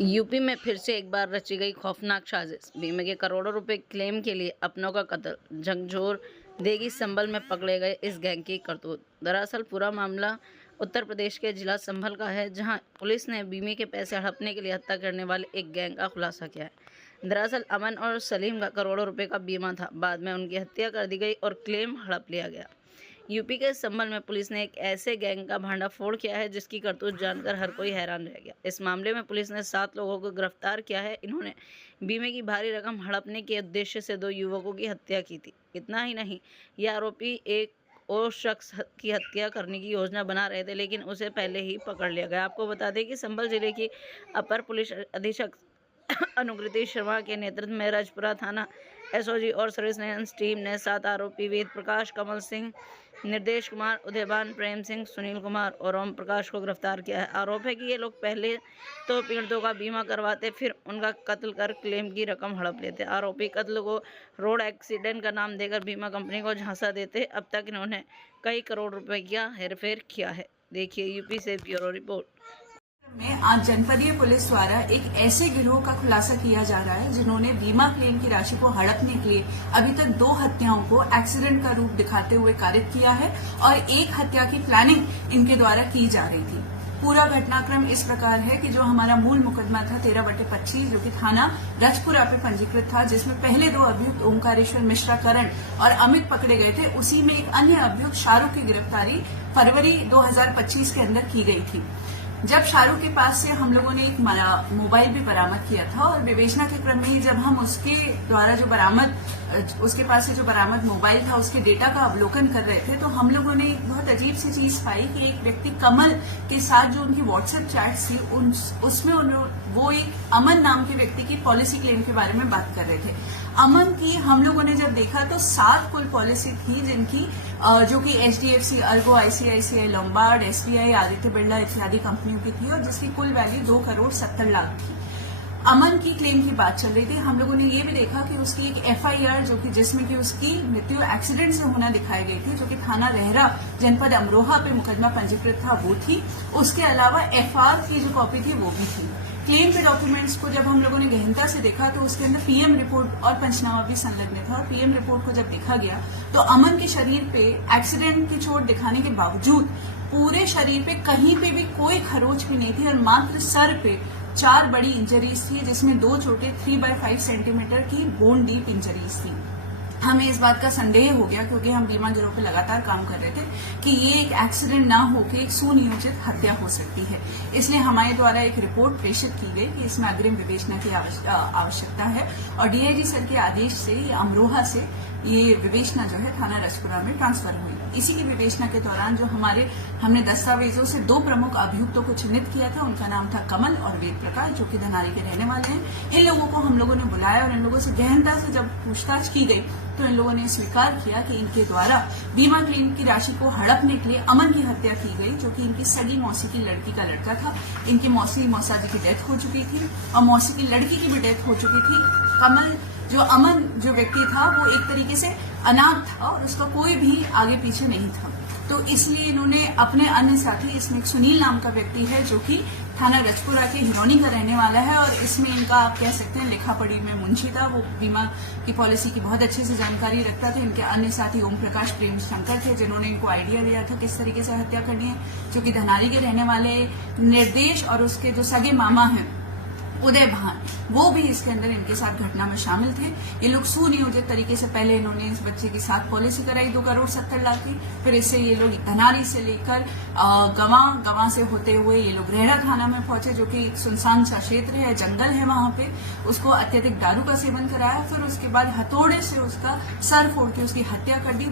UP में फिर से एक बार रची गई खौफनाक साजिश। बीमे के करोड़ों रुपए क्लेम के लिए अपनों का कत्ल। झकझोर देगी संभल में पकड़े गए इस गैंग की करतूत। दरअसल पूरा मामला उत्तर प्रदेश के जिला संभल का है, जहां पुलिस ने बीमे के पैसे हड़पने के लिए हत्या करने वाले एक गैंग का खुलासा किया है। दरअसल अमन और सलीम का करोड़ों रुपए का बीमा था। बाद में उनकी हत्या कर दी गई और क्लेम हड़प लिया गया। यूपी के संभल में पुलिस ने एक ऐसे गैंग का भांडाफोड़ किया है जिसकी करतूत जानकर हर कोई हैरान रह गया। इस मामले में पुलिस ने 7 लोगों को गिरफ्तार किया है। इन्होंने बीमे की भारी रकम हड़पने के उद्देश्य से 2 युवकों की हत्या की थी। इतना ही नहीं, ये आरोपी एक और शख्स की हत्या करने की योजना बना रहे थे, लेकिन उसे पहले ही पकड़ लिया गया। आपको बता दें कि संभल जिले की अपर पुलिस अधीक्षक अनुकृति शर्मा के नेतृत्व में राजपुरा थाना एसओजी और सर्विलांस टीम ने 7 आरोपी वेद प्रकाश, कमल सिंह, निर्देश कुमार, उदयभान, प्रेम सिंह, सुनील कुमार और ओम प्रकाश को गिरफ्तार किया है। आरोप है कि ये लोग पहले तो पीड़ितों का बीमा करवाते, फिर उनका कत्ल कर क्लेम की रकम हड़प लेते। आरोपी कत्ल को रोड एक्सीडेंट का नाम देकर बीमा कंपनी को झांसा देते। अब तक इन्होंने कई करोड़ रुपए का हेरफेर किया है। देखिए यूपी से ब्यूरो रिपोर्ट में आज जनपदीय पुलिस द्वारा एक ऐसे गिरोह का खुलासा किया जा रहा है जिन्होंने बीमा क्लेम की राशि को हड़पने के लिए अभी तक 2 हत्याओं को एक्सीडेंट का रूप दिखाते हुए कारित किया है और एक हत्या की प्लानिंग इनके द्वारा की जा रही थी। पूरा घटनाक्रम इस प्रकार है कि जो हमारा मूल मुकदमा था 13/25 जो कि थाना रजपुरा पे पंजीकृत था, जिसमें पहले 2 अभियुक्त ओंकारेश्वर मिश्रा करण और अमित पकड़े गए थे, उसी में एक अन्य अभियुक्त शाहरुख की गिरफ्तारी फरवरी 2025 के अंदर की गई थी। जब शाहरुख के पास से हम लोगों ने एक मोबाइल भी बरामद किया था और विवेचना के क्रम में ही जब हम उसके द्वारा उसके पास से जो बरामद मोबाइल था उसके डेटा का अवलोकन कर रहे थे, तो हम लोगों ने एक बहुत अजीब सी चीज पाई कि एक व्यक्ति कमल के साथ जो उनकी व्हाट्सएप चैट्स थी उसमें वो एक अमन नाम के व्यक्ति की पॉलिसी क्लेम के बारे में बात कर रहे थे। अमन की हम लोगों ने जब देखा तो 7 कुल पॉलिसी थी, जिनकी जो कि HDFC, Ergo, ICICI, Lombard, SBI, Aditya Birla इत्यादि कंपनियों की थी और जिसकी कुल वैल्यू 2,70,00,000 थी। अमन की क्लेम की बात चल रही थी। हम लोगों ने ये भी देखा कि उसकी एक एफआईआर जिसमें कि उसकी मृत्यु एक्सीडेंट से होना दिखाई गई थी, जो कि थाना रेहरा जनपद अमरोहा पे मुकदमा पंजीकृत था, वो थी। उसके अलावा एफआर की जो कॉपी थी वो भी थी। क्लेम के डॉक्यूमेंट्स को जब हम लोगों ने गहनता से देखा तो उसके अंदर पीएम रिपोर्ट और पंचनामा भी संलग्न था। और पीएम रिपोर्ट को जब देखा गया तो अमन के शरीर पे एक्सीडेंट की चोट दिखाने के बावजूद पूरे शरीर पे कहीं पे भी कोई खरोच भी नहीं थी और मात्र सर पे 4 बड़ी इंजरीज थी, जिसमें 2 छोटे 3/5 सेंटीमीटर की बोन डीप इंजरीज थी। हमें इस बात का संदेह हो गया क्योंकि हम बीमा गिरोह पे लगातार काम कर रहे थे कि ये एक एक्सीडेंट ना होकर एक सुनियोजित हत्या हो सकती है। इसलिए हमारे द्वारा एक रिपोर्ट प्रेषित की गई कि इसमें अग्रिम विवेचना की आवश्यकता है और डीआईजी सर के आदेश से अमरोहा से ये विवेचना जो है थाना रजपुरा में ट्रांसफर हुई। इसी की विवेचना के दौरान जो हमने दस्तावेजों से 2 प्रमुख अभियुक्तों को चिन्हित किया था। उनका नाम था कमल और वेद प्रकाश, जो कि धनारी के रहने वाले हैं। इन लोगों को हम लोगों ने बुलाया और इन लोगों से गहनता से जब पूछताछ की गई तो इन लोगों ने स्वीकार किया कि इनके द्वारा बीमा क्लेम की राशि को हड़पने के लिए अमन की हत्या की गई, जो कि इनकी सगी मौसी की लड़की का लड़का था। इनकी मौसाजी की डेथ हो चुकी थी और मौसी की लड़की की भी डेथ हो चुकी थी। अमन जो व्यक्ति था वो एक तरीके से अनाथ था और उसका कोई भी आगे पीछे नहीं था। तो इसलिए इन्होंने अपने अन्य साथी, इसमें एक सुनील नाम का व्यक्ति है जो कि थाना रजपुरा के हिरौनी का रहने वाला है और इसमें इनका आप कह सकते हैं लिखा पढ़ी में मुंशी था। वो बीमा की पॉलिसी की बहुत अच्छे से जानकारी रखता था। इनके अन्य साथी ओम प्रकाश, प्रेम शंकर थे, जिन्होंने इनको आइडिया दिया था किस तरीके से हत्या करनी है, जो कि धनारी के रहने वाले निर्देश और उसके जो सगे मामा हैं उदयभान, वो भी इसके अंदर इनके साथ घटना में शामिल थे। ये लोग सुनियोजित तरीके से पहले इन्होंने इस बच्चे की साथ पॉलिसी कराई 2,70,00,000 की। फिर इससे ये लोग धनारी से लेकर गवां से होते हुए ये लोग रेहड़ा थाना में पहुंचे, जो कि एक सुनसान सा क्षेत्र है, जंगल है वहां पे। उसको अत्यधिक दारू का सेवन कराया, फिर उसके बाद हथौड़े से उसका सर फोड़ के उसकी हत्या कर दी।